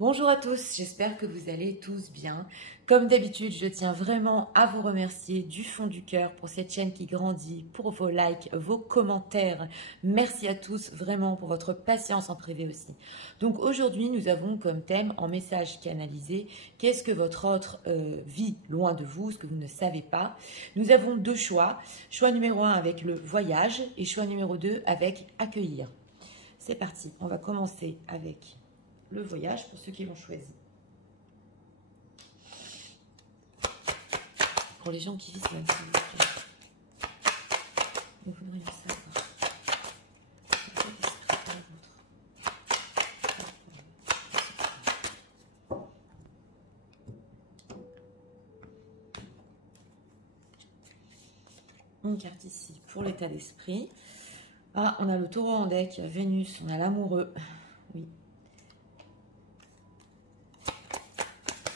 Bonjour à tous, j'espère que vous allez tous bien. Comme d'habitude, je tiens vraiment à vous remercier du fond du cœur pour cette chaîne qui grandit, pour vos likes, vos commentaires. Merci à tous vraiment pour votre patience en privé aussi. Donc aujourd'hui, nous avons comme thème en message canalisé, qu'est-ce que votre autre vit loin de vous, ce que vous ne savez pas. Nous avons deux choix. Choix numéro 1 avec le voyage et choix numéro 2 avec accueillir. C'est parti, on va commencer avec le voyage pour ceux qui l'ont choisi. Pour les gens qui vivent là, s'il vous plaît. Nous voudrions savoir. Une carte ici pour l'état d'esprit. Ah, on a le taureau en deck, Vénus, on a l'amoureux. Oui.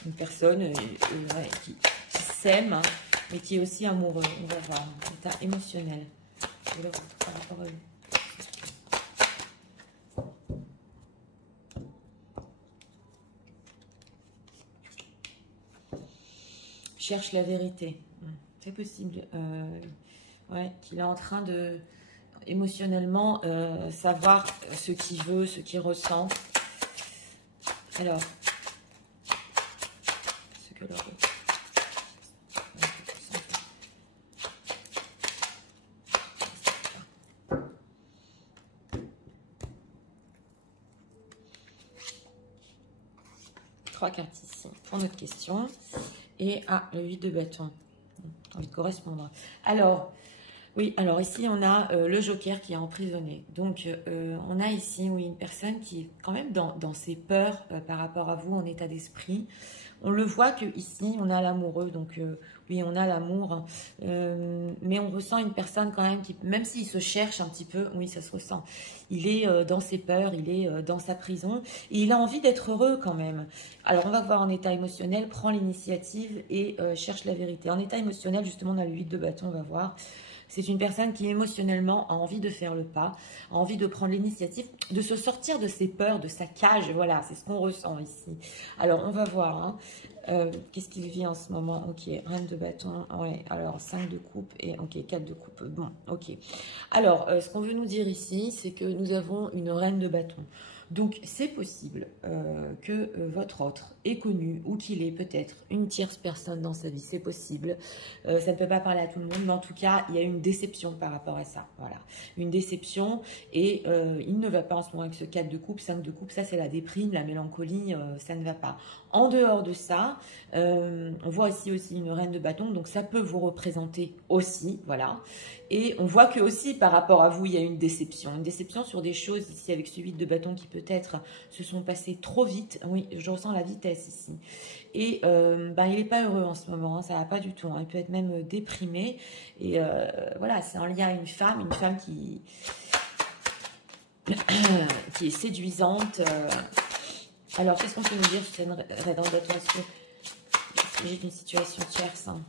Une personne qui s'aime, mais qui est aussi amoureux. On va voir, un état émotionnel. Par rapport à lui. Cherche la vérité. C'est possible. Ouais, qu'il est en train de, émotionnellement, savoir ce qu'il veut, ce qu'il ressent. Alors, 3 cartes ici pour notre question. Et le 8 de bâton. Envie de correspondre. Alors, oui, alors ici on a le joker qui est emprisonné. Donc on a ici une personne qui est quand même dans ses peurs par rapport à vous en état d'esprit. On le voit que ici on a l'amoureux, donc oui on a l'amour, mais on ressent une personne quand même qui, même s'il se cherche un petit peu, oui ça se ressent, il est dans ses peurs, il est dans sa prison, et il a envie d'être heureux quand même. Alors on va voir en état émotionnel, prend l'initiative et cherche la vérité. En état émotionnel justement on a le 8 de bâton, on va voir. C'est une personne qui émotionnellement a envie de faire le pas, a envie de prendre l'initiative, de se sortir de ses peurs, de sa cage. Voilà, c'est ce qu'on ressent ici. Alors, on va voir. Qu'est-ce qu'il vit en ce moment? Ok, reine de bâton. Ouais, alors 5 de coupe et ok, 4 de coupe. Bon, ok. Alors, ce qu'on veut nous dire ici, c'est que nous avons une reine de bâton. Donc, c'est possible que votre autre ait connu ou qu'il ait peut-être une tierce personne dans sa vie. C'est possible. Ça ne peut pas parler à tout le monde, mais en tout cas, il y a une déception par rapport à ça. Voilà, une déception et il ne va pas en ce moment avec ce 4 de coupe, 5 de coupe. Ça, c'est la déprime, la mélancolie, ça ne va pas. En dehors de ça, on voit ici aussi une reine de bâton, donc ça peut vous représenter aussi, voilà. Et on voit que aussi par rapport à vous, il y a une déception sur des choses ici avec ce 8 de bâton qui peut-être se sont passées trop vite. Oui, je ressens la vitesse ici. Et il n'est pas heureux en ce moment, hein, ça va pas du tout. Hein. Il peut être même déprimé. Et voilà, c'est en lien à une femme qui est séduisante. Alors, qu'est-ce qu'on peut nous dire sur cette rédemption? J'ai une situation tierce. Hein.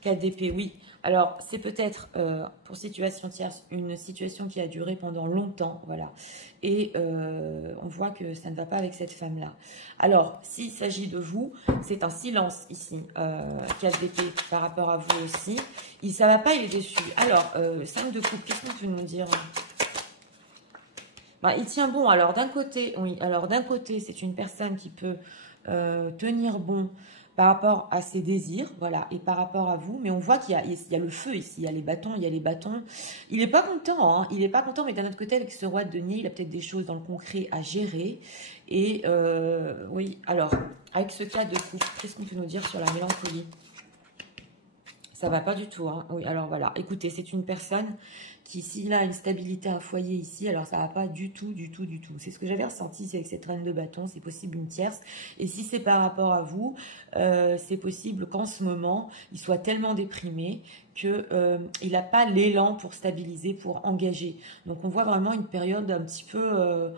4 d'épée, oui. Alors, c'est peut-être, pour situation tierce, une situation qui a duré pendant longtemps, voilà. Et on voit que ça ne va pas avec cette femme-là. Alors, s'il s'agit de vous, c'est un silence ici, 4 d'épée par rapport à vous aussi. Ça ne va pas, il est déçu. Alors, 5 de coupe, qu'est-ce qu'on peut nous dire? Il tient bon. Alors, d'un côté, oui, alors d'un côté, c'est une personne qui peut tenir bon par rapport à ses désirs, voilà, et par rapport à vous, mais on voit qu'il y a le feu ici, il y a les bâtons, il n'est pas content, hein, il n'est pas content, mais d'un autre côté, avec ce roi de denier, il a peut-être des choses dans le concret à gérer, et oui, alors, avec ce cas de coupe, qu'est-ce qu'on peut nous dire sur la mélancolie? Ça va pas du tout, hein. Oui, alors voilà, écoutez, c'est une personne qui, s'il a une stabilité, un foyer ici, alors ça va pas du tout. C'est ce que j'avais ressenti, c'est avec cette reine de bâton, c'est possible une tierce. Et si c'est par rapport à vous, c'est possible qu'en ce moment, il soit tellement déprimé qu'il n'a pas l'élan pour stabiliser, pour engager. Donc on voit vraiment une période un petit peu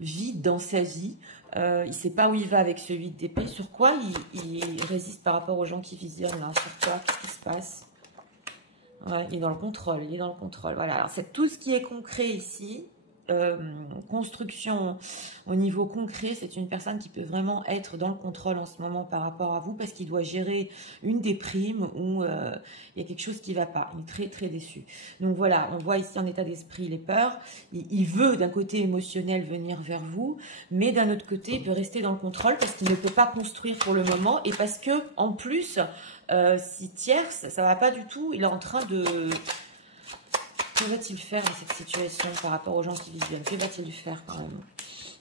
vide dans sa vie. Il ne sait pas où il va avec ce 8 d'épée. Sur quoi il résiste par rapport aux gens qui visionnent là? Sur quoi? Qu'est-ce qui se passe? Ouais, il est dans le contrôle, Voilà, alors c'est tout ce qui est concret ici. construction au niveau concret. C'est une personne qui peut vraiment être dans le contrôle en ce moment par rapport à vous parce qu'il doit gérer une déprime ou il y a quelque chose qui ne va pas. Il est très très déçu. Donc voilà, on voit ici en état d'esprit les peurs. Il veut d'un côté émotionnel venir vers vous, mais d'un autre côté, il peut rester dans le contrôle parce qu'il ne peut pas construire pour le moment et parce que en plus, si tierce, ça va pas du tout. Il est en train de... Que va-t-il faire dans cette situation par rapport aux gens qui visionnent? Que va-t-il faire quand même?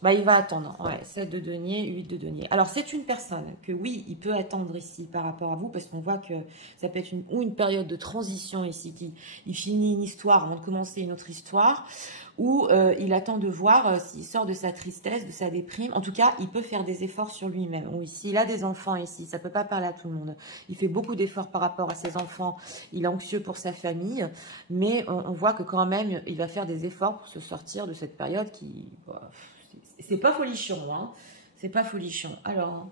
Bah, il va attendre. Ouais, 7 de denier, 8 de denier. Alors, c'est une personne que, oui, il peut attendre ici par rapport à vous, parce qu'on voit que ça peut être une période de transition ici, il finit une histoire avant de commencer une autre histoire, ou il attend de voir s'il sort de sa tristesse, de sa déprime. En tout cas, il peut faire des efforts sur lui-même. Oui, s'il a des enfants ici, ça ne peut pas parler à tout le monde. Il fait beaucoup d'efforts par rapport à ses enfants. Il est anxieux pour sa famille, mais on voit que quand même, il va faire des efforts pour se sortir de cette période qui... Bah, c'est pas folichon, hein. C'est pas folichon. Alors,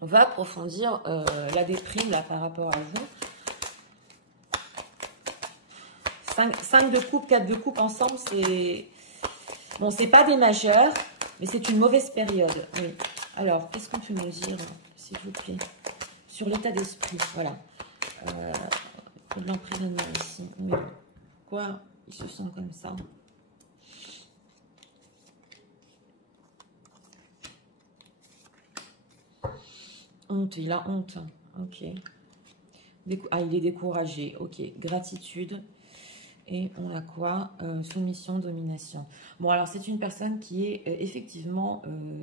on va approfondir la déprime là par rapport à vous. 5 de coupe, 4 de coupe ensemble, c'est... Bon, c'est pas des majeurs, mais c'est une mauvaise période. Oui. Alors, qu'est-ce qu'on peut nous dire, s'il vous plaît, sur l'état d'esprit? Voilà. De l'emprisonnement ici. Oui. Pourquoi ils se sentent comme ça? Honte, il a honte. Ok. Ah, il est découragé. Ok. Gratitude. Et on a quoi? Soumission, domination. Bon, alors c'est une personne qui est effectivement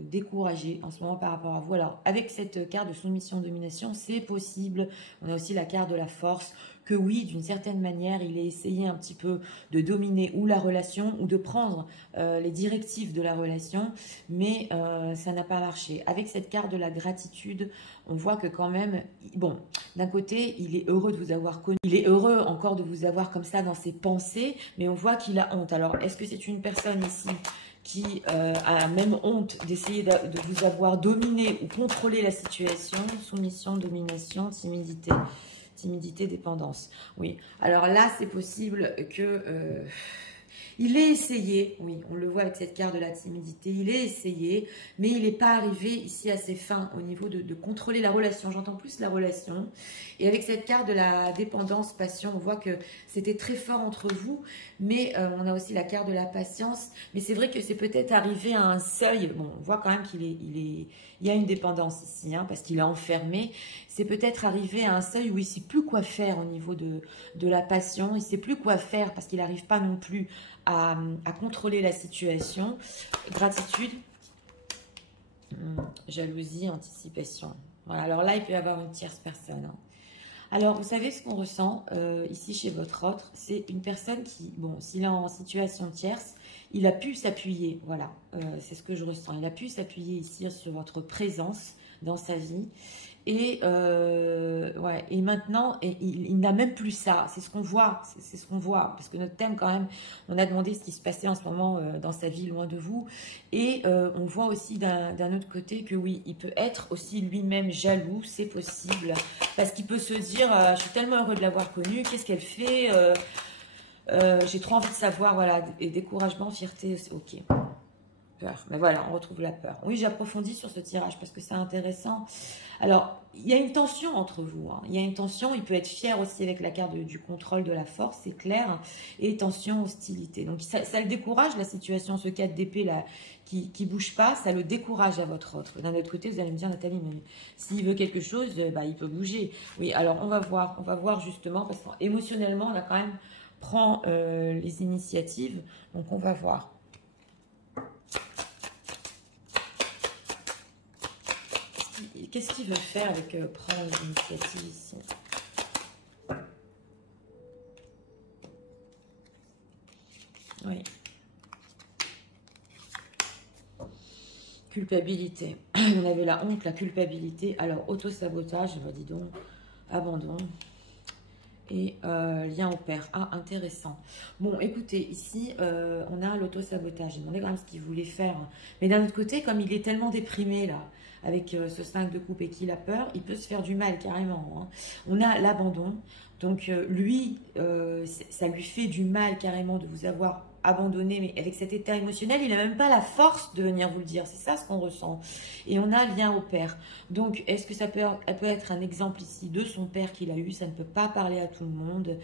découragée en ce moment par rapport à vous. Alors, avec cette carte de soumission, domination, c'est possible. On a aussi la carte de la force. Que oui, d'une certaine manière, il a essayé un petit peu de dominer ou la relation ou de prendre les directives de la relation, mais ça n'a pas marché. Avec cette carte de la gratitude, on voit que quand même, bon, d'un côté, il est heureux de vous avoir connu, il est heureux encore de vous avoir comme ça dans ses pensées, mais on voit qu'il a honte. Alors, est-ce que c'est une personne ici qui a même honte d'essayer de vous avoir dominé ou contrôlé la situation? Soumission, domination, timidité. Timidité, dépendance. Oui. Alors là, c'est possible que... il ait essayé, oui, on le voit avec cette carte de la timidité, il ait essayé, mais il n'est pas arrivé ici à ses fins au niveau de contrôler la relation. J'entends plus la relation. Et avec cette carte de la dépendance, passion, on voit que c'était très fort entre vous, mais on a aussi la carte de la patience. Mais c'est vrai que c'est peut-être arrivé à un seuil. Bon, on voit quand même il y a une dépendance ici, hein, parce qu'il est enfermé. C'est peut-être arrivé à un seuil où il ne sait plus quoi faire au niveau de la passion. Il ne sait plus quoi faire parce qu'il n'arrive pas non plus à contrôler la situation. Gratitude, jalousie, anticipation. Voilà, alors là, il peut y avoir une tierce personne. Hein. Alors, vous savez ce qu'on ressent ici chez votre autre, c'est une personne qui, bon, s'il est en situation tierce, il a pu s'appuyer, voilà, c'est ce que je ressens. Il a pu s'appuyer ici sur votre présence dans sa vie. Et, ouais, et maintenant, il n'a même plus ça. C'est ce qu'on voit. C'est ce qu'on voit. Parce que notre thème, quand même, on a demandé ce qui se passait en ce moment dans sa vie, loin de vous. Et on voit aussi d'un autre côté que oui, il peut être aussi lui-même jaloux. C'est possible. Parce qu'il peut se dire, je suis tellement heureux de l'avoir connue. Qu'est-ce qu'elle fait? J'ai trop envie de savoir. Voilà. Et découragement, fierté. Ok. Peur. Mais voilà, on retrouve la peur. Oui, j'approfondis sur ce tirage parce que c'est intéressant. Alors, il y a une tension entre vous. Hein. Il y a une tension. Il peut être fier aussi avec la carte du contrôle de la force, c'est clair. Et tension, hostilité. Donc, ça le décourage, la situation, ce 4 d'épée là, qui bouge pas, ça le décourage à votre autre. D'un autre côté, vous allez me dire, Nathalie, mais s'il veut quelque chose, bah, il peut bouger. Oui, alors on va voir justement, parce qu'émotionnellement, on a quand même prend les initiatives. Donc, on va voir. Qu'est-ce qu'il veut faire avec prendre l'initiative ici? Oui. Culpabilité. On avait la honte, la culpabilité. Alors, auto-sabotage, bah, dis donc, abandon. Et lien au père. Ah, intéressant. Bon, écoutez, ici, on a l'auto-sabotage. J'ai demandé quand même ce qu'il voulait faire. Mais d'un autre côté, comme il est tellement déprimé, là, avec ce 5 de coupe et qu'il a peur, il peut se faire du mal, carrément. Hein. On a l'abandon. Donc, lui, ça lui fait du mal, carrément, de vous avoir abandonné, mais avec cet état émotionnel, il n'a même pas la force de venir vous le dire. C'est ça ce qu'on ressent. Et on a lien au père. Donc, est-ce que ça peut être un exemple ici de son père qu'il a eu? Ça ne peut pas parler à tout le monde.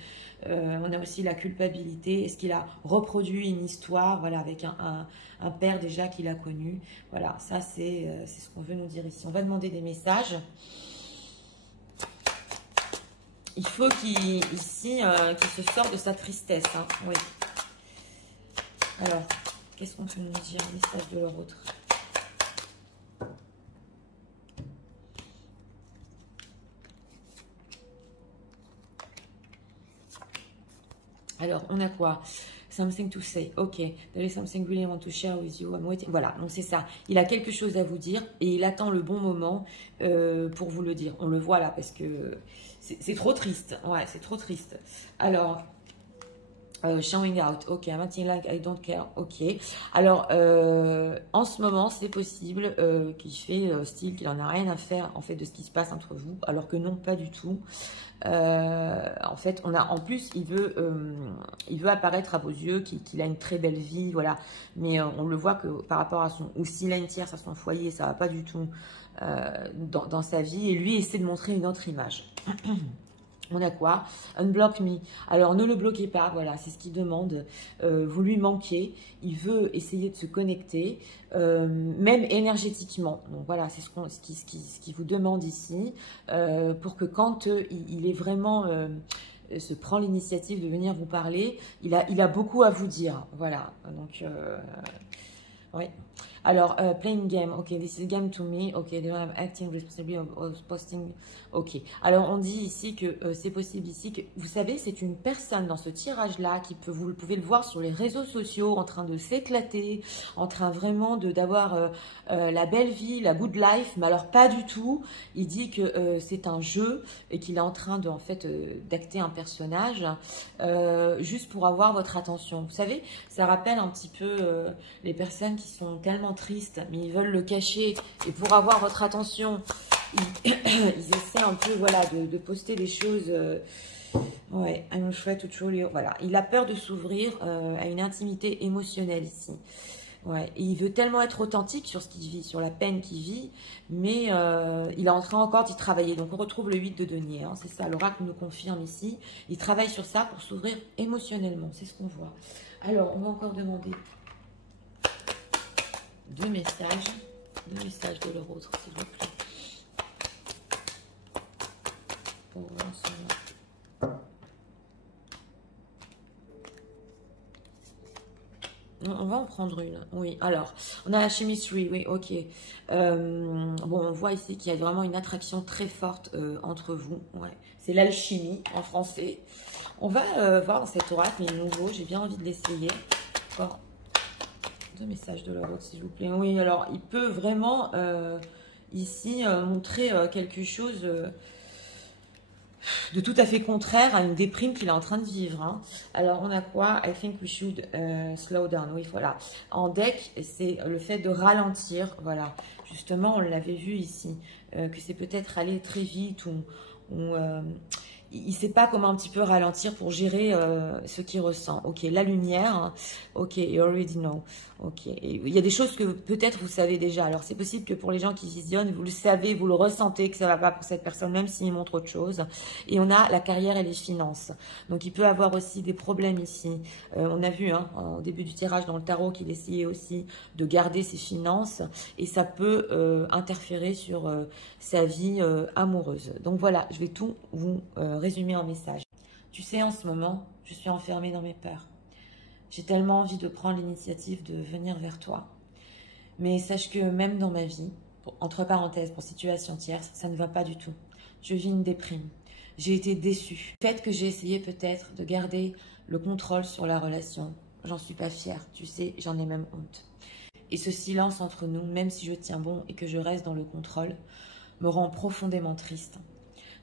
On a aussi la culpabilité. Est-ce qu'il a reproduit une histoire, voilà, avec un père déjà qu'il a connu? Voilà, ça c'est ce qu'on veut nous dire ici. On va demander des messages. Il faut qu'il se sorte de sa tristesse. Hein. Oui. Alors, qu'est-ce qu'on peut nous dire? Message de leur autre. Alors, on a quoi? Something to say. Ok. There is something really I want to share with you. I'm waiting. Voilà, donc c'est ça. Il a quelque chose à vous dire et il attend le bon moment pour vous le dire. On le voit là parce que c'est trop triste. Ouais, c'est trop triste. Alors, showing out. Ok. I'm acting like I don't care. Ok. Alors, en ce moment, c'est possible qu'il fait style qu'il en a rien à faire en fait de ce qui se passe entre vous, alors que non, pas du tout. En fait, en plus, il veut apparaître à vos yeux qu'il a une très belle vie, voilà. Mais on le voit que par rapport à ou s'il a une tierce à son foyer, ça va pas du tout dans sa vie. Et lui essaie de montrer une autre image. On a quoi? Unblock me. Alors, ne le bloquez pas, voilà, c'est ce qu'il demande. Vous lui manquez. Il veut essayer de se connecter, même énergétiquement. Donc, voilà, c'est ce qu'il vous demande ici. Pour que quand il est vraiment... se prend l'initiative de venir vous parler, il a beaucoup à vous dire. Voilà, donc... oui. Alors, playing game, ok, this is a game to me, ok, I'm acting responsibly of posting, ok. Alors, on dit ici que c'est possible ici que, vous savez, c'est une personne dans ce tirage-là qui vous pouvez le voir sur les réseaux sociaux, en train de s'éclater, en train vraiment d'avoir la belle vie, la good life, mais alors pas du tout. Il dit que c'est un jeu et qu'il est en train de, en fait, d'acter un personnage juste pour avoir votre attention. Vous savez, ça rappelle un petit peu les personnes qui sont tellement tristes, mais ils veulent le cacher. Et pour avoir votre attention, ils essaient un peu, voilà, de poster des choses. Ouais, un choix tout chaud. Voilà, il a peur de s'ouvrir à une intimité émotionnelle ici. Ouais, et il veut tellement être authentique sur ce qu'il vit, sur la peine qu'il vit, mais il est en train encore d'y travailler. Donc on retrouve le 8 de denier, hein, c'est ça, l'oracle nous confirme ici. Il travaille sur ça pour s'ouvrir émotionnellement, c'est ce qu'on voit. Alors, on va encore demander deux messages de leur autre, s'il vous plaît. Pour on va en prendre une, oui. Alors, on a la chemistry, oui, ok. Bon, on voit ici qu'il y a vraiment une attraction très forte entre vous. Ouais. C'est l'alchimie en français. On va voir dans cet oracle, mais nouveau, j'ai bien envie de l'essayer. Encore deux messages de leur autre, s'il vous plaît. Oui, alors, il peut vraiment ici montrer quelque chose... de tout à fait contraire à une déprime qu'il est en train de vivre. Hein. Alors, on a quoi? I think we should slow down. Oui, voilà. En deck, c'est le fait de ralentir. Voilà. Justement, on l'avait vu ici, que c'est peut-être aller très vite ou il ne sait pas comment un petit peu ralentir pour gérer ce qu'il ressent. Ok, la lumière. Hein. Ok, you already know. Ok, et il y a des choses que peut-être vous savez déjà. Alors, c'est possible que pour les gens qui visionnent, vous le savez, vous le ressentez que ça ne va pas pour cette personne, même s'il montre autre chose. Et on a la carrière et les finances. Donc, il peut avoir aussi des problèmes ici. On a vu hein, au début du tirage dans le tarot qu'il essayait aussi de garder ses finances. Et ça peut interférer sur sa vie amoureuse. Donc, voilà, je vais tout vous résumer en message. Tu sais, en ce moment, je suis enfermée dans mes peurs. J'ai tellement envie de prendre l'initiative de venir vers toi. Mais sache que même dans ma vie, entre parenthèses, pour situation tierce, ça ne va pas du tout. Je vis une déprime. J'ai été déçue. Le fait que j'ai essayé peut-être de garder le contrôle sur la relation, j'en suis pas fière. Tu sais, j'en ai même honte. Et ce silence entre nous, même si je tiens bon et que je reste dans le contrôle, me rend profondément triste.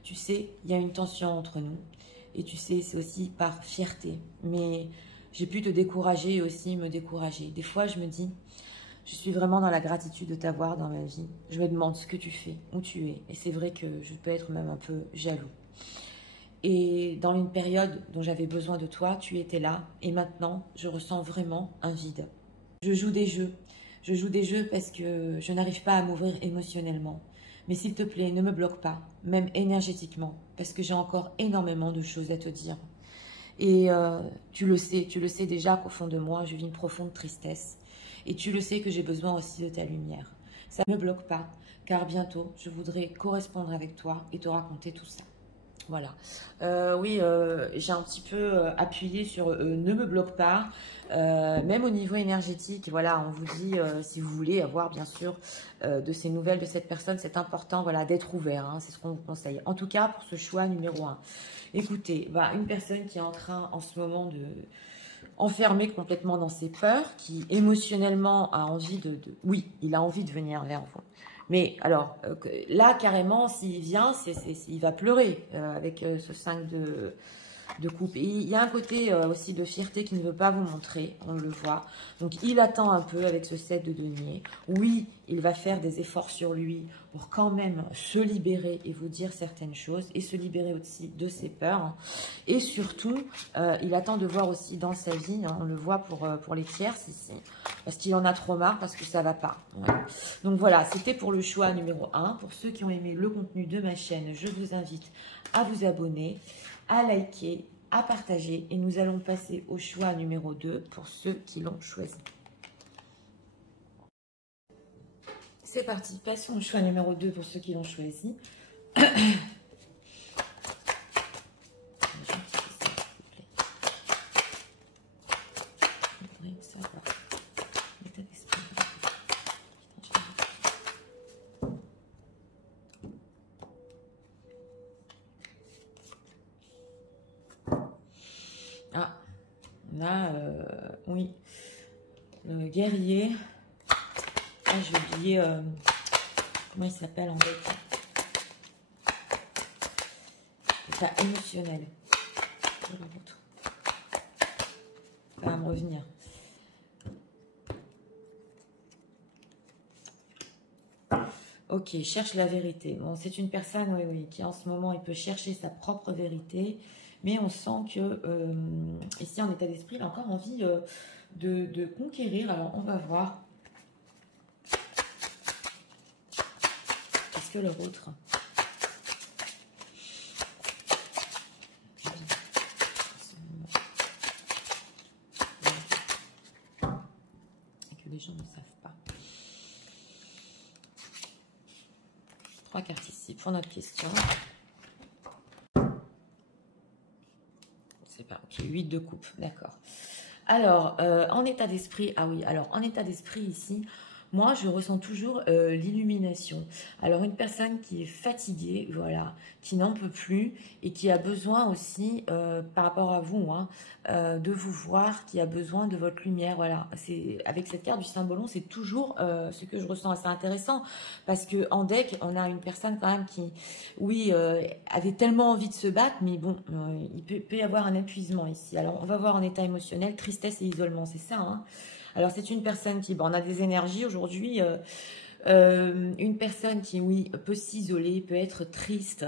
Tu sais, il y a une tension entre nous. Et tu sais, c'est aussi par fierté. Mais j'ai pu te décourager et aussi me décourager. Des fois, je me dis, je suis vraiment dans la gratitude de t'avoir dans ma vie. Je me demande ce que tu fais, où tu es. Et c'est vrai que je peux être même un peu jaloux. Et dans une période dont j'avais besoin de toi, tu étais là. Et maintenant, je ressens vraiment un vide. Je joue des jeux. Je joue des jeux parce que je n'arrive pas à m'ouvrir émotionnellement. Mais s'il te plaît, ne me bloque pas, même énergétiquement, parce que j'ai encore énormément de choses à te dire. Et tu le sais déjà qu'au fond de moi, je vis une profonde tristesse. Et tu le sais que j'ai besoin aussi de ta lumière. Ça ne me bloque pas, car bientôt, je voudrais correspondre avec toi et te raconter tout ça. Voilà. Oui, j'ai un petit peu appuyé sur ne me bloque pas. Même au niveau énergétique, voilà, on vous dit, si vous voulez avoir bien sûr de ces nouvelles de cette personne, c'est important, voilà, d'être ouvert. Hein, c'est ce qu'on vous conseille. En tout cas, pour ce choix numéro 1. Écoutez, bah, une personne qui est en train en ce moment de enfermer complètement dans ses peurs, qui émotionnellement a envie oui, il a envie de venir vers vous. Mais alors, là, carrément, s'il vient, il va pleurer avec ce 5 de coupe. Et il y a un côté aussi de fierté qui ne veut pas vous montrer, on le voit. Donc, il attend un peu avec ce 7 de denier. Oui, il va faire des efforts sur lui pour quand même se libérer et vous dire certaines choses et se libérer aussi de ses peurs. Et surtout, il attend de voir aussi dans sa vie, hein, on le voit pour les tierces ici, parce qu'il en a trop marre, parce que ça ne va pas. Voilà. Donc voilà, c'était pour le choix numéro 1. Pour ceux qui ont aimé le contenu de ma chaîne, je vous invite à vous abonner, à liker, à partager. Et nous allons passer au choix numéro 2 pour ceux qui l'ont choisi. C'est parti, passons au choix numéro 2 pour ceux qui l'ont choisi. Ah, on a, oui, le guerrier. Ah, j'ai oublié, comment il s'appelle en fait. L'état émotionnel. Ça va me revenir. Ok, cherche la vérité. Bon, c'est une personne, oui, qui en ce moment, il peut chercher sa propre vérité. Mais on sent que, ici, en état d'esprit, il a encore envie de conquérir. Alors, on va voir. Qu'est-ce que leur autre? Et que les gens ne savent pas. 3 cartes ici pour notre question. C'est pas, ok, 8 de coupe, d'accord. Alors, en état d'esprit, ah oui, alors en état d'esprit ici, moi je ressens toujours l'illumination. Alors une personne qui est fatiguée, voilà, qui n'en peut plus et qui a besoin aussi, par rapport à vous, hein, de vous voir, qui a besoin de votre lumière, voilà. C'est avec cette carte du Saint-Ballon, c'est toujours ce que je ressens assez intéressant parce que en deck, on a une personne quand même qui, oui, avait tellement envie de se battre, mais bon, il peut y avoir un épuisement ici. Alors on va voir en état émotionnel, tristesse et isolement, c'est ça, hein. Alors, c'est une personne qui, bon, on a des énergies aujourd'hui, une personne qui, oui, peut s'isoler, peut être triste,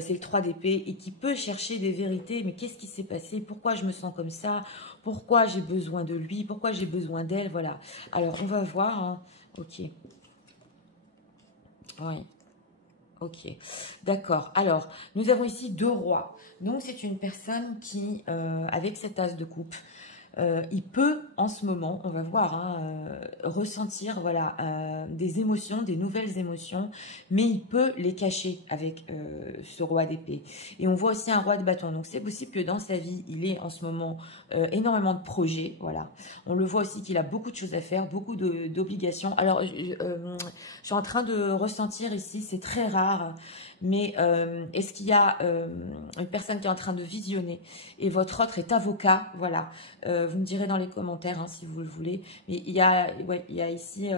c'est le 3 d'épée, et qui peut chercher des vérités, mais qu'est-ce qui s'est passé? Pourquoi je me sens comme ça? Pourquoi j'ai besoin de lui? Pourquoi j'ai besoin d'elle? Voilà. Alors, on va voir, hein. Ok. Oui. Ok, d'accord. Alors, nous avons ici 2 rois. Donc, c'est une personne qui, avec cet as de coupe, il peut en ce moment, on va voir, hein, ressentir voilà, des émotions, des nouvelles émotions, mais il peut les cacher avec ce roi d'épée. Et on voit aussi un roi de bâton. Donc c'est possible que dans sa vie, il ait en ce moment énormément de projets. Voilà. On le voit aussi qu'il a beaucoup de choses à faire, beaucoup d'obligations. Alors, je suis en train de ressentir ici, c'est très rare, mais est-ce qu'il y a une personne qui est en train de visionner et votre autre est avocat, voilà, vous me direz dans les commentaires hein, si vous le voulez, mais il y a ici,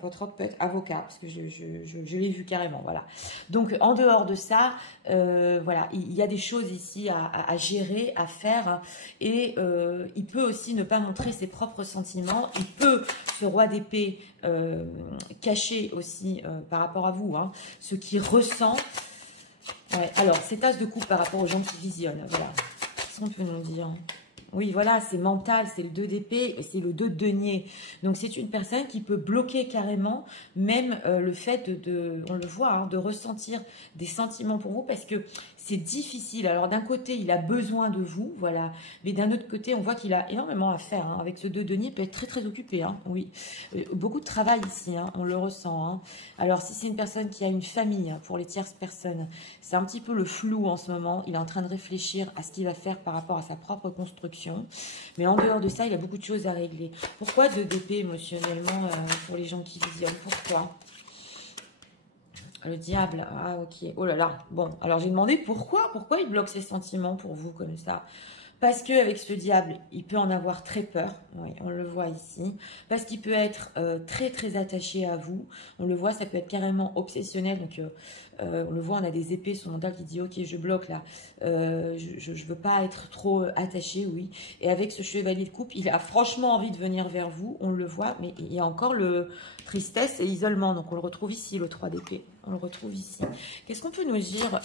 votre autre peut être avocat, parce que je l'ai vu carrément, voilà. Donc en dehors de ça, voilà, il y a des choses ici à gérer, à faire, et il peut aussi ne pas montrer ses propres sentiments, il peut, ce roi d'épée, cacher aussi par rapport à vous, hein, ce qu'il ressent. Ouais, alors, cet as de coupe par rapport aux gens qui visionnent, voilà. Qu'est-ce qu'on peut nous dire? Oui, voilà, c'est mental, c'est le 2 d'épée, c'est le 2 de denier. Donc, c'est une personne qui peut bloquer carrément même le fait on le voit, hein, de ressentir des sentiments pour vous parce que c'est difficile. Alors, d'un côté, il a besoin de vous, voilà. Mais d'un autre côté, on voit qu'il a énormément à faire. Hein. Avec ce 2 de denier, il peut être très, très occupé. Hein, oui, beaucoup de travail ici, hein, on le ressent. Hein. Alors, si c'est une personne qui a une famille, hein, pour les tierces personnes, c'est un petit peu le flou en ce moment. Il est en train de réfléchir à ce qu'il va faire par rapport à sa propre construction. Mais en dehors de ça, il a beaucoup de choses à régler. Pourquoi 2 d'épée émotionnellement pour les gens qui visionnent? Pourquoi? Le diable. Ah, ok. Oh là là. Bon, alors j'ai demandé pourquoi il bloque ses sentiments pour vous comme ça. Parce qu'avec ce diable, il peut en avoir très peur. Oui, on le voit ici. Parce qu'il peut être très, très attaché à vous. On le voit, ça peut être carrément obsessionnel. Donc, on le voit, on a des épées sur mon mental qui dit « Ok, je bloque là. Je ne veux pas être trop attaché, oui. » Et avec ce chevalier de coupe, il a franchement envie de venir vers vous. On le voit, mais il y a encore le tristesse et isolement. Donc, on le retrouve ici, le 3 d'épée. On le retrouve ici. Qu'est-ce qu'on peut nous dire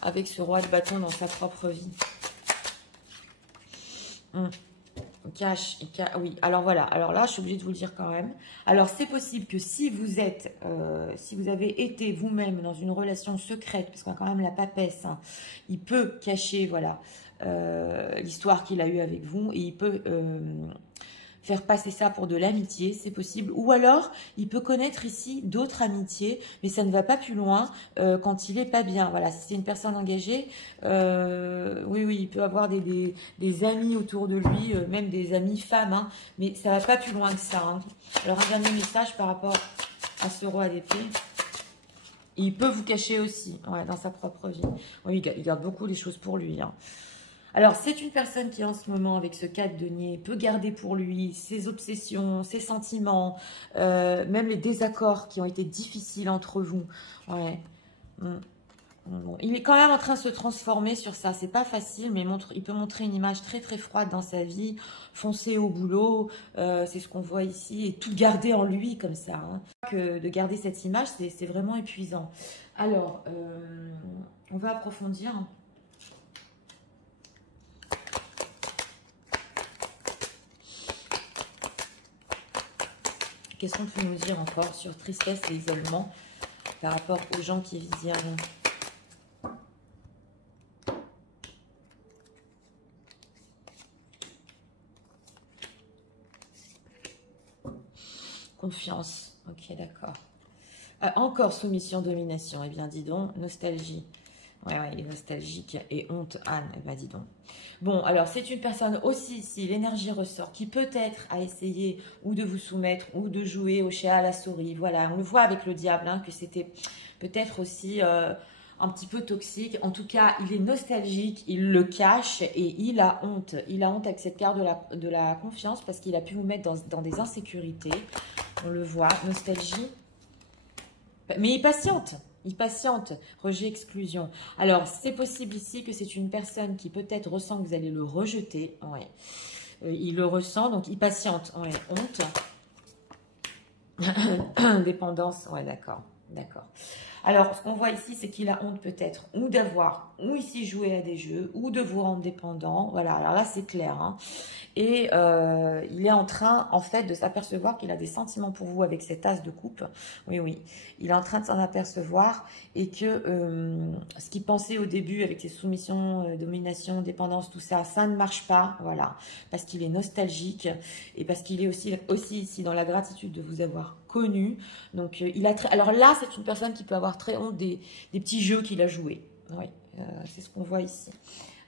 avec ce roi de bâton dans sa propre vie? Oui, alors voilà, alors là je suis obligée de vous le dire quand même. Alors c'est possible que si vous êtes, si vous avez été vous-même dans une relation secrète, parce qu'on a quand même la papesse, hein, il peut cacher, voilà, l'histoire qu'il a eue avec vous, et il peut faire passer ça pour de l'amitié, c'est possible. Ou alors, il peut connaître ici d'autres amitiés, mais ça ne va pas plus loin quand il est pas bien. Voilà, si c'est une personne engagée, oui, il peut avoir des amis autour de lui, même des amis femmes, hein, mais ça va pas plus loin que ça. Hein. Alors, un dernier message par rapport à ce roi d'épée. Il peut vous cacher aussi, ouais, dans sa propre vie. Oui, il garde beaucoup les choses pour lui, hein. Alors, c'est une personne qui, en ce moment, avec ce 4 de denier, peut garder pour lui ses obsessions, ses sentiments, même les désaccords qui ont été difficiles entre vous. Ouais. Bon. Il est quand même en train de se transformer sur ça. C'est pas facile, mais il peut montrer une image très, très froide dans sa vie, foncer au boulot, c'est ce qu'on voit ici, et tout garder en lui comme ça. Hein. Que de garder cette image, c'est vraiment épuisant. Alors, on va approfondir. Qu'est-ce qu'on peut nous dire encore sur tristesse et isolement par rapport aux gens qui visionnent? Confiance. Ok, d'accord. Encore soumission, domination. Eh bien, dis donc, nostalgie. Ouais, il est nostalgique et honte, Anne. Eh bien, dis donc. Bon, alors, c'est une personne aussi, ici, l'énergie ressort, qui peut-être a essayé ou de vous soumettre ou de jouer au chat à la souris. Voilà, on le voit avec le diable, hein, que c'était peut-être aussi un petit peu toxique. En tout cas, il est nostalgique, il le cache et il a honte. Il a honte avec cette carte de la confiance parce qu'il a pu vous mettre dans des insécurités. On le voit, nostalgie. Mais il patiente. Il patiente, rejet, exclusion. Alors, c'est possible ici que c'est une personne qui peut-être ressent que vous allez le rejeter. Ouais. Il le ressent, donc il patiente. Ouais. Honte. Dépendance. Ouais, d'accord. D'accord. Alors, ce qu'on voit ici, c'est qu'il a honte peut-être ou d'avoir, ou ici jouer à des jeux, ou de vous rendre dépendant. Voilà, alors là, c'est clair. Hein. Et il est en train, en fait, de s'apercevoir qu'il a des sentiments pour vous avec cet as de coupe. Oui. Il est en train de s'en apercevoir et que ce qu'il pensait au début avec ses soumissions, domination, dépendance, tout ça, ça ne marche pas. Voilà, parce qu'il est nostalgique et parce qu'il est aussi ici dans la gratitude de vous avoir connu. Donc, alors là, c'est une personne qui peut avoir très honte des petits jeux qu'il a joués. Oui, c'est ce qu'on voit ici.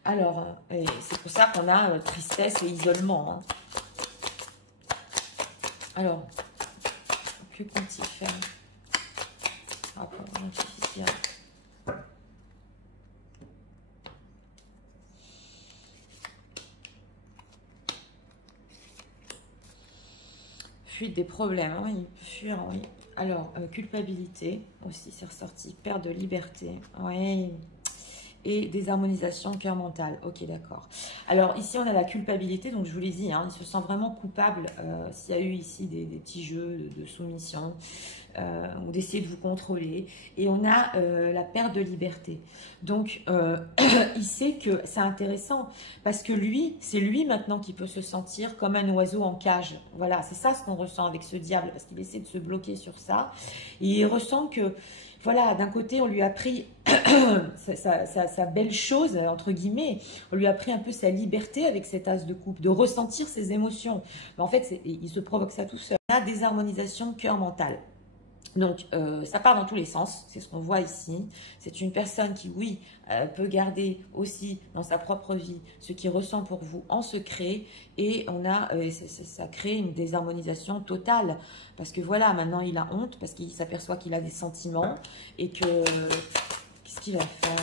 Alors, c'est pour ça qu'on a tristesse et isolement. Hein. Alors, que compte-t-il faire? Rapport artificiel. Fuite des problèmes, hein, il peut fuir, oui. Alors, culpabilité aussi, c'est ressorti. Perte de liberté, oui. Et désharmonisation cœur mental. Ok, d'accord. Alors, ici, on a la culpabilité. Donc, je vous l'ai dit, hein, il se sent vraiment coupable s'il y a eu ici des petits jeux de soumission. ou d'essayer de vous contrôler. Et on a la perte de liberté. Donc, il sait que c'est intéressant parce que lui, c'est lui maintenant qui peut se sentir comme un oiseau en cage. Voilà, c'est ça ce qu'on ressent avec ce diable parce qu'il essaie de se bloquer sur ça. Et il ressent que, voilà, d'un côté, on lui a pris sa belle chose, entre guillemets, on lui a pris un peu sa liberté avec cet as de coupe, de ressentir ses émotions. Mais en fait, il se provoque ça tout seul. La désharmonisation cœur-mental. Donc, ça part dans tous les sens, c'est ce qu'on voit ici. C'est une personne qui, oui, peut garder aussi dans sa propre vie ce qu'il ressent pour vous en secret. Et on a, ça crée une désharmonisation totale. Parce que voilà, maintenant il a honte, parce qu'il s'aperçoit qu'il a des sentiments. Et que, qu'est-ce qu'il va faire ?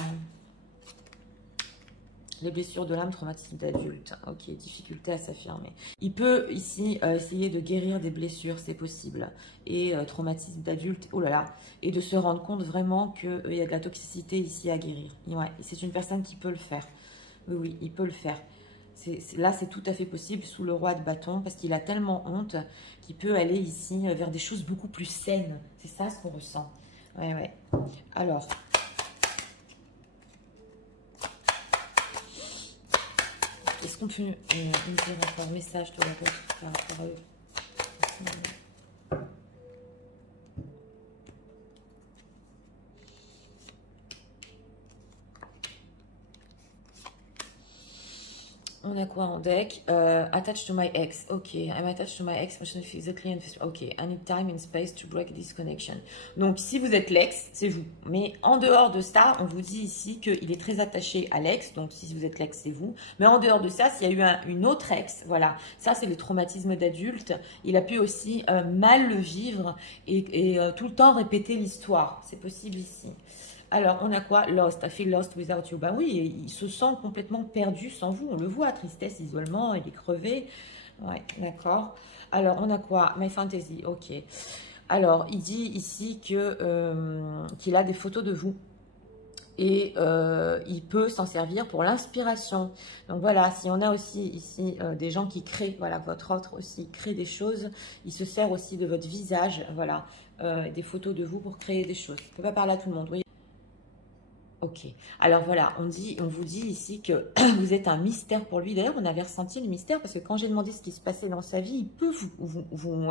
Les blessures de l'âme, traumatisme d'adulte. Ok, difficulté à s'affirmer. Il peut ici essayer de guérir des blessures, c'est possible. Et traumatisme d'adulte, oh là là. Et de se rendre compte vraiment qu'il y a de la toxicité ici à guérir. Ouais, c'est une personne qui peut le faire. Oui, oui, il peut le faire. Là, c'est tout à fait possible sous le roi de bâton parce qu'il a tellement honte qu'il peut aller ici vers des choses beaucoup plus saines. C'est ça ce qu'on ressent. Ouais, ouais. Alors... Est-ce qu'on peut me dire encore un message de la vôtre par rapport à eux? On a quoi en deck? Attached to my ex. Ok, I'm attached to my ex, emotionally, physically and physically. Ok, I need time and space to break this connection. Donc, si vous êtes l'ex, c'est vous. Mais en dehors de ça, on vous dit ici qu'il est très attaché à l'ex. Donc, si vous êtes l'ex, c'est vous. Mais en dehors de ça, s'il y a eu une autre ex, voilà. Ça, c'est le traumatisme d'adulte. Il a pu aussi mal le vivre et tout le temps répéter l'histoire. C'est possible ici. Alors, on a quoi? Lost, I feel lost without you. Ben oui, il se sent complètement perdu sans vous. On le voit, tristesse, isolement, il est crevé. Ouais, d'accord. Alors, on a quoi? My fantasy, ok. Alors, il dit ici que qu'il a des photos de vous. Et il peut s'en servir pour l'inspiration. Donc voilà, si on a aussi ici des gens qui créent, voilà, votre autre aussi crée des choses, il se sert aussi de votre visage, voilà, des photos de vous pour créer des choses. Il ne peut pas parler à tout le monde, oui. Ok, alors voilà, on vous dit ici que vous êtes un mystère pour lui. D'ailleurs, on avait ressenti le mystère parce que quand j'ai demandé ce qui se passait dans sa vie, il peut vous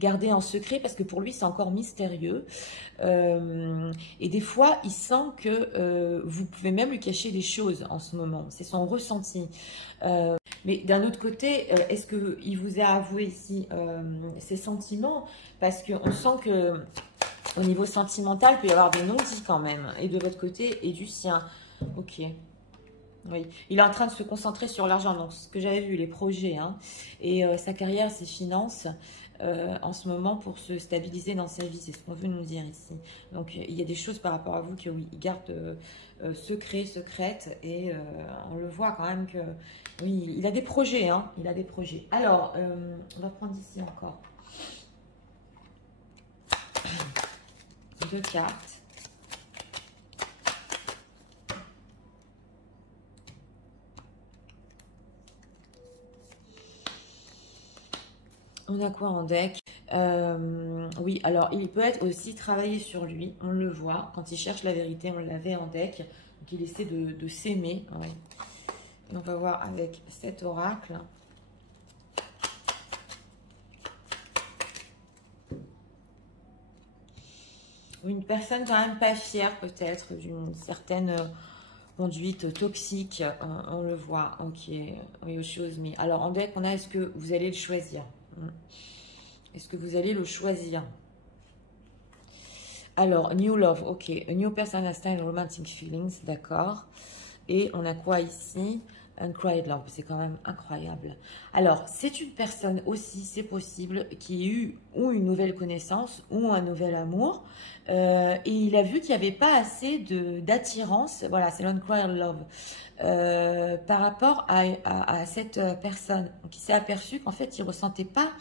garder en secret parce que pour lui, c'est encore mystérieux. Et des fois, il sent que vous pouvez même lui cacher des choses en ce moment. C'est son ressenti. Mais d'un autre côté, est-ce qu'il vous a avoué ici ses sentiments? Parce qu'on sent que... Au niveau sentimental, il peut y avoir des non-dits quand même, et de votre côté et du sien. Ok. Oui. Il est en train de se concentrer sur l'argent, donc ce que j'avais vu, les projets, hein, et sa carrière, ses finances, en ce moment pour se stabiliser dans sa vie. C'est ce qu'on veut nous dire ici. Donc il y a des choses par rapport à vous que oui, il garde secrètes, et on le voit quand même que oui, il a des projets, hein, il a des projets. Alors, on va prendre ici encore. 2 cartes. On a quoi en deck? Oui, alors il peut être aussi travailler sur lui. On le voit quand il cherche la vérité. On l'avait en deck. Donc il essaie de s'aimer. Ouais. On va voir avec cet oracle. Une personne quand même pas fière peut-être d'une certaine conduite toxique, on le voit. Ok, oui, chose me. Alors en deck on a, est-ce que vous allez le choisir? Est-ce que vous allez le choisir? Alors, new love, ok. A new person has time romantic feelings, d'accord. Et on a quoi ici? Uncried love, c'est quand même incroyable. Alors, c'est une personne aussi, c'est possible, qui ait eu ou une nouvelle connaissance ou un nouvel amour. Et il a vu qu'il n'y avait pas assez d'attirance. Voilà, c'est l'uncried love. Par rapport à cette personne. Donc, il s'est aperçu qu'en fait, il ne ressentait pas...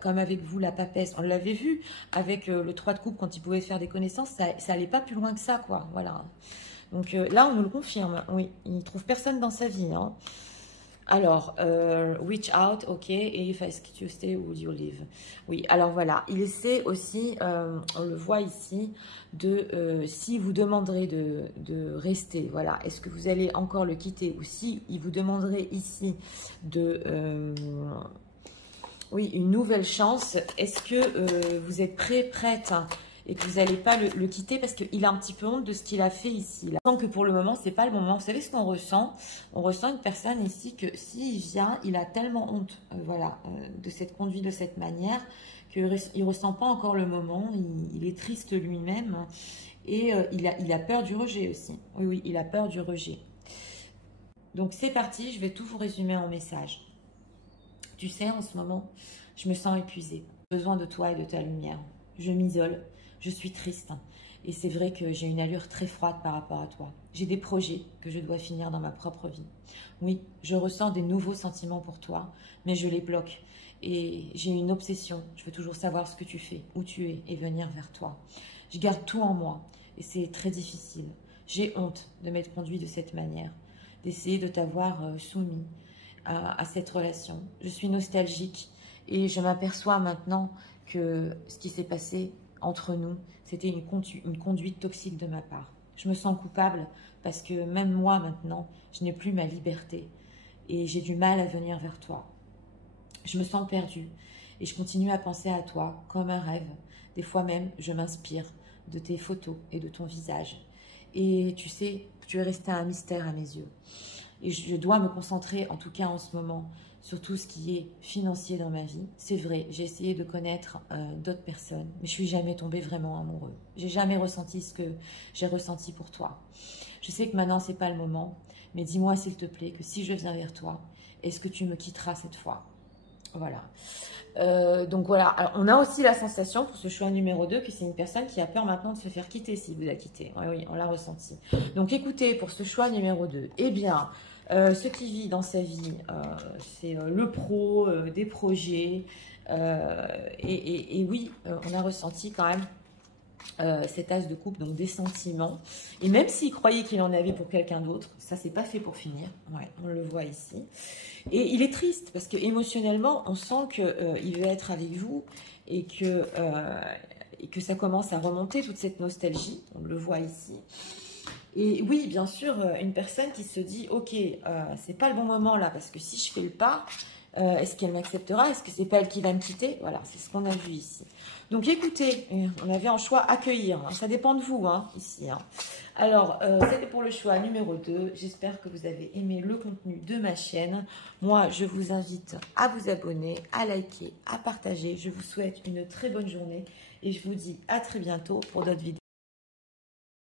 comme avec vous la papesse, on l'avait vu avec le 3 de coupe quand il pouvait faire des connaissances, ça allait pas plus loin que ça, quoi. Voilà. Donc là, on nous le confirme. Oui, il ne trouve personne dans sa vie. Hein. Alors, reach out, ok, et if I ask you to stay, would you leave? Oui, alors voilà, il essaie aussi, on le voit ici, de si vous demanderez de rester, voilà, est-ce que vous allez encore le quitter? Ou si il vous demanderait ici de, oui, une nouvelle chance, est-ce que vous êtes prête hein, et que vous n'allez pas le quitter parce qu'il a un petit peu honte de ce qu'il a fait ici. Là. Tant que pour le moment, c'est pas le moment. Vous savez ce qu'on ressent? On ressent une personne ici que s'il vient, il a tellement honte voilà, de cette conduite, de cette manière, qu'il ne ressent pas encore le moment. Il est triste lui-même et il a peur du rejet aussi. Oui, oui, il a peur du rejet. Donc c'est parti, je vais tout vous résumer en message. Tu sais, en ce moment, je me sens épuisée. J'ai besoin de toi et de ta lumière. Je m'isole. Je suis triste et c'est vrai que j'ai une allure très froide par rapport à toi. J'ai des projets que je dois finir dans ma propre vie. Oui, je ressens des nouveaux sentiments pour toi, mais je les bloque. Et j'ai une obsession. Je veux toujours savoir ce que tu fais, où tu es et venir vers toi. Je garde tout en moi et c'est très difficile. J'ai honte de m'être conduit de cette manière, d'essayer de t'avoir soumis à cette relation. Je suis nostalgique et je m'aperçois maintenant que ce qui s'est passé entre nous, c'était une conduite toxique de ma part. Je me sens coupable parce que même moi maintenant, je n'ai plus ma liberté et j'ai du mal à venir vers toi. Je me sens perdue et je continue à penser à toi comme un rêve. Des fois même, je m'inspire de tes photos et de ton visage. Et tu sais, tu es resté un mystère à mes yeux. Et je dois me concentrer, en tout cas en ce moment, sur tout ce qui est financier dans ma vie. C'est vrai, j'ai essayé de connaître d'autres personnes, mais je suis jamais tombée vraiment amoureux. J'ai jamais ressenti ce que j'ai ressenti pour toi. Je sais que maintenant, c'est pas le moment, mais dis-moi s'il te plaît que si je viens vers toi, est-ce que tu me quitteras cette fois? Voilà. Donc voilà, alors, on a aussi la sensation pour ce choix numéro 2 que c'est une personne qui a peur maintenant de se faire quitter s'il vous a quitté. Oui, oui, on l'a ressenti. Donc écoutez, pour ce choix numéro 2, eh bien, ce qui vit dans sa vie, c'est le pro, des projets. Et oui, on a ressenti quand même cet as de coupe, donc des sentiments. Et même s'il croyait qu'il en avait pour quelqu'un d'autre, ça c'est pas fait pour finir. Ouais, on le voit ici. Et il est triste parce que émotionnellement, on sent qu'il veut être avec vous et que ça commence à remonter toute cette nostalgie. On le voit ici. Et oui, bien sûr, une personne qui se dit, ok, c'est pas le bon moment là parce que si je fais le pas, est-ce qu'elle m'acceptera? Est-ce que c'est pas elle qui va me quitter? Voilà, c'est ce qu'on a vu ici. Donc écoutez, on avait un choix accueillir. Hein. Ça dépend de vous, hein, ici. Hein. Alors, c'était pour le choix numéro 2. J'espère que vous avez aimé le contenu de ma chaîne. Moi, je vous invite à vous abonner, à liker, à partager. Je vous souhaite une très bonne journée et je vous dis à très bientôt pour d'autres vidéos.